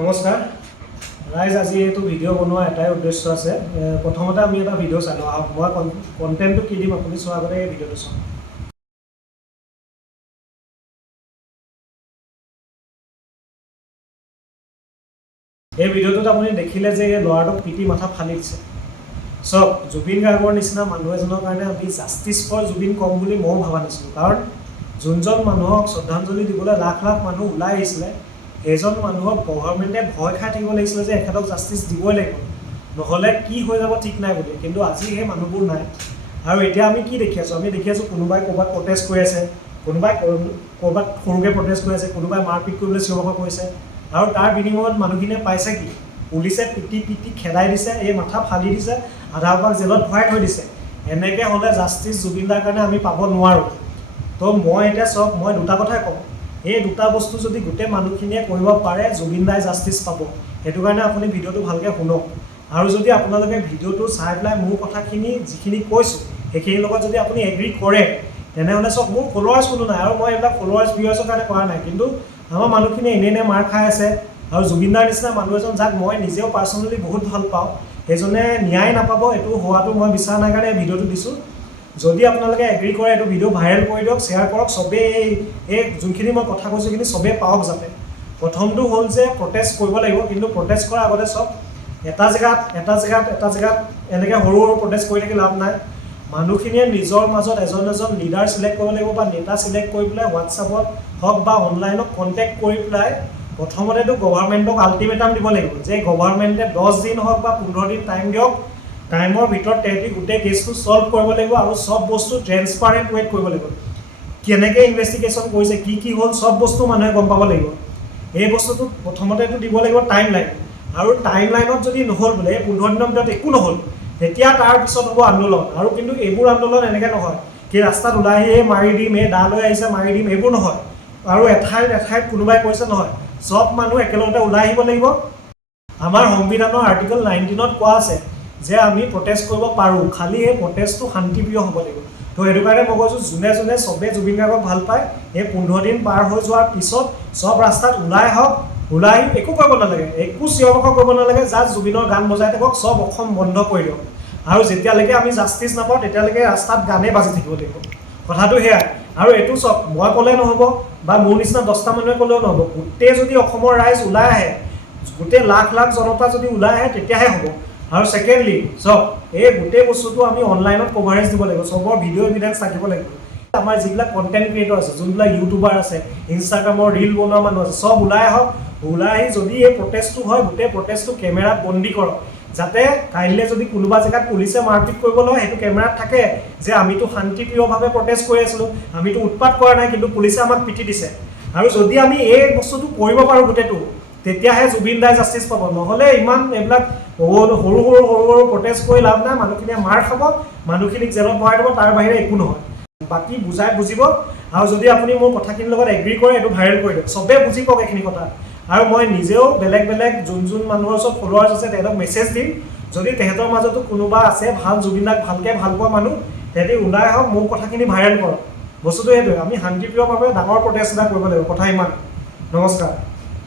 নমস্কাৰ ৰাইজ, আজি এইটো ভিডিঅ' বনোৱা এটাই উদ্দেশ্য আছে। প্ৰথমতে আমি এটা ভিডিঅ' চাই লওঁ। মই কণ্টেণ্টটো কি দিম আপুনি চোৱাৰ আগতে এই ভিডিঅ'টো চাওঁ। এই ভিডিঅ'টোত আপুনি দেখিলে যে এই ল'ৰাটোক পিটি মাথা ফালি দিছে। চব জুবিন গাৰ্গৰ নিচিনা মানুহ এজনৰ কাৰণে আমি জাষ্টিছ ফৰ জুবিন কম বুলি ময়ো ভবা নাছিলোঁ। কাৰণ যোনজন মানুহক শ্ৰদ্ধাঞ্জলি দিবলৈ লাখ লাখ মানুহ ওলাই আহিছিলে, সেইজন মানুহক গভৰ্ণমেণ্টে ভয় খাই থাকিব লাগিছিলে যে এখেতক জাষ্টিছ দিবই লাগিব, নহ'লে কি হৈ যাব ঠিক নাই বুলি। কিন্তু আজি সেই মানুহবোৰ নাই। আৰু এতিয়া আমি কি দেখি আছোঁ? আমি দেখি আছোঁ কোনোবাই ক'ৰবাত প্ৰটেষ্ট কৰি আছে, কোনোবাই ক'ৰবাত সৰুকৈ প্ৰটেষ্ট কৰি আছে, কোনোবাই মাৰপিট কৰিবলৈ চিঞৰ বাখৰ কৰিছে। আৰু তাৰ বিনিময়ত মানুহখিনিয়ে পাইছে কি? পুলিচে পিটি পিটি খেদাই দিছে, এই মাথা ফালি দিছে, আধা পাক জেলত ভৰাই থৈ দিছে। এনেকৈ হ'লে জাষ্টিছ জুবিনদাৰ কাৰণে আমি পাব নোৱাৰোঁ। তো মই এতিয়া চাওক, মই দুটা কথাই কওঁ। এই দুটা বস্তু যদি গোটেই মানুহখিনিয়ে কৰিব পাৰে, জুবিনদাই জাষ্টিছ পাব। সেইটো কাৰণে আপুনি ভিডিঅ'টো ভালকৈ শুনক। আৰু যদি আপোনালোকে ভিডিঅ'টো চাই পেলাই মোৰ কথাখিনি যিখিনি কৈছোঁ সেইখিনিৰ লগত যদি আপুনি এগ্ৰী কৰে, তেনেহ'লে চাওক, মোৰ ফলোৱাৰ্ছ কোনো নাই। আৰু মই এইবিলাক ফলোৱাৰ্ছ ভিউৱাৰ্ছৰ কাৰণে কৰা নাই। কিন্তু আমাৰ মানুহখিনিয়ে এনে মাৰ খাই আছে। আৰু জুবিনদাৰ নিচিনা মানুহ এজন, যাক মই নিজেও পাৰ্চনেলি বহুত ভাল পাওঁ, সেইজনে ন্যায় নাপাব, এইটো হোৱাটো মই বিচৰা নাই কাৰণে এই ভিডিঅ'টো দিছোঁ। যদি আপোনালোকে এগ্ৰী কৰে, এইটো ভিডিঅ' ভাইৰেল কৰি দিয়ক, শ্বেয়াৰ কৰক। চবেই এই যোনখিনি মই কথা কৈছোঁ সেইখিনি চবেই পাওক যাতে। প্ৰথমটো হ'ল যে প্ৰটেষ্ট কৰিব লাগিব, কিন্তু প্ৰটেষ্ট কৰাৰ আগতে চব এটা জেগাত এনেকৈ সৰু সৰু প্ৰটেষ্ট কৰি থাকি লাভ নাই। মানুহখিনিয়ে নিজৰ মাজত এজন লিডাৰ ছিলেক্ট কৰিব লাগিব, বা নেতা ছিলেক্ট কৰি পেলাই হোৱাটছআপত হওক বা অনলাইনত কণ্টেক্ট কৰি পেলাই প্ৰথমতেতো গভৰ্ণমেণ্টক আল্টিমেটাম দিব লাগিব যে গভৰ্ণমেণ্টে 10 দিন হওক বা 15 দিন টাইম দিয়ক, টাইমৰ ভিতৰত তেহেঁতি গোটেই কেছটো ছল্ভ কৰিব লাগিব। আৰু চব বস্তু ট্ৰেন্সপাৰেণ্ট ৱেত কৰিব লাগিব। কেনেকৈ ইনভেষ্টিগেশ্যন কৰিছে, কি হ'ল, চব বস্তু মানুহে গম পাব লাগিব। এই বস্তুটো প্ৰথমতেতো দিব লাগিব টাইম লাইন। আৰু টাইম লাইনত যদি নহ'ল বোলে 15 দিনৰ ভিতৰত একো নহ'ল, তেতিয়া তাৰপিছত হ'ব আন্দোলন। আৰু কিন্তু এইবোৰ আন্দোলন এনেকৈ নহয় কি ৰাস্তাত ওলাই আহিয়ে মাৰি দিম, এই দা লৈ আহিছে মাৰি দিম, এইবোৰ নহয়। আৰু এঠাইত কোনোবাই কৈছে নহয়, চব মানুহ একেলগতে ওলাই আহিব লাগিব। আমাৰ সংবিধানৰ আৰ্টিকল 19ত কোৱা আছে যে আমি প্ৰটেষ্ট কৰিব পাৰোঁ, খালি এই প্ৰটেষ্টটো শান্তিপ্ৰিয় হ'ব লাগিব। তো সেইটো কাৰণে মই কৈছোঁ, যোনে চবেই জুবিন গাৰ্গক ভাল পায়, এই 15 দিন পাৰ হৈ যোৱাৰ পিছত চব ৰাস্তাত ওলাই আহক। ওলাই আহি একো কৰিব নালাগে, একো চিঞৰ বাখৰ কৰিব নালাগে, জাষ্ট জুবিনৰ গান বজাই থাকক, চব অসম বন্ধ কৰি দিয়ক। আৰু যেতিয়ালৈকে আমি জাষ্টিছ নাপাওঁ, তেতিয়ালৈকে ৰাস্তাত গানেই বাজি থাকিব লাগিব। কথাটো সেয়াই। আৰু এইটো চব মই ক'লে নহ'ব, বা মোৰ নিচিনা 10টা মানুহে ক'লেও নহ'ব। গোটেই যদি অসমৰ ৰাইজ ওলাই আহে, গোটেই লাখ লাখ জনতা যদি ওলাই আহে, তেতিয়াহে হ'ব। আৰু ছেকেণ্ডলি চব এই গোটেই বস্তুটো আমি অনলাইনত কভাৰেজ দিব লাগিব, চবৰ ভিডিঅ' এভিডেঞ্চ থাকিব লাগিব। আমাৰ যিবিলাক কণ্টেণ্ট ক্ৰিয়েটৰ আছে, যোনবিলাক ইউটিউবাৰ আছে, ইনষ্টাগ্ৰামৰ ৰীল বনোৱা মানুহ আছে, চব ওলাই আহক। ওলাই আহি যদি এই প্ৰটেষ্টটো হয়, গোটেই প্ৰটেষ্টটো কেমেৰাত বন্দী কৰক, যাতে কাইলৈ যদি কোনোবা জেগাত পুলিচে মাৰপিট কৰিব লয়, সেইটো কেমেৰাত থাকে যে আমিতো শান্তিপ্ৰিয়ভাৱে প্ৰটেষ্ট কৰি আছিলোঁ, আমিতো উৎপাত কৰা নাই, কিন্তু পুলিচে আমাক পিটি দিছে। আৰু যদি আমি এই বস্তুটো কৰিব পাৰোঁ গোটেইটো, তেতিয়াহে জুবিন দাই জাষ্টিছ পাব। নহ'লে ইমান এইবিলাক সৰু প্ৰটেষ্ট কৰি লাভ নাই। মানুহখিনিয়ে মাৰ খাব, মানুহখিনিক জেলত ভৰাই দিব, তাৰ বাহিৰে একো নহয়। বাকী বুজিব। আৰু যদি আপুনি মোৰ কথাখিনিৰ লগত এগ্ৰী কৰে, এইটো ভাইৰেল কৰি দিয়ক, চবেই বুজি পাওক এইখিনি কথা। আৰু মই নিজেও বেলেগ যোন মানুহৰ ওচৰত ফলোৱাৰ্ছ আছে, তেহেঁতক মেছেজ দিম, যদি তেহেঁতৰ মাজতো কোনোবা আছে ভাল জুবিন দাক ভালকৈ ভাল পোৱা মানুহ, তেহেঁতি ওলাই আহক, মোৰ কথাখিনি ভাইৰেল কৰক। বস্তুটো সেইটোৱে, আমি শান্তিপ্ৰিয়ভাৱে ডাঙৰ প্ৰটেষ্ট এটা কৰিব লাগিব। কথা ইমান। নমস্কাৰ।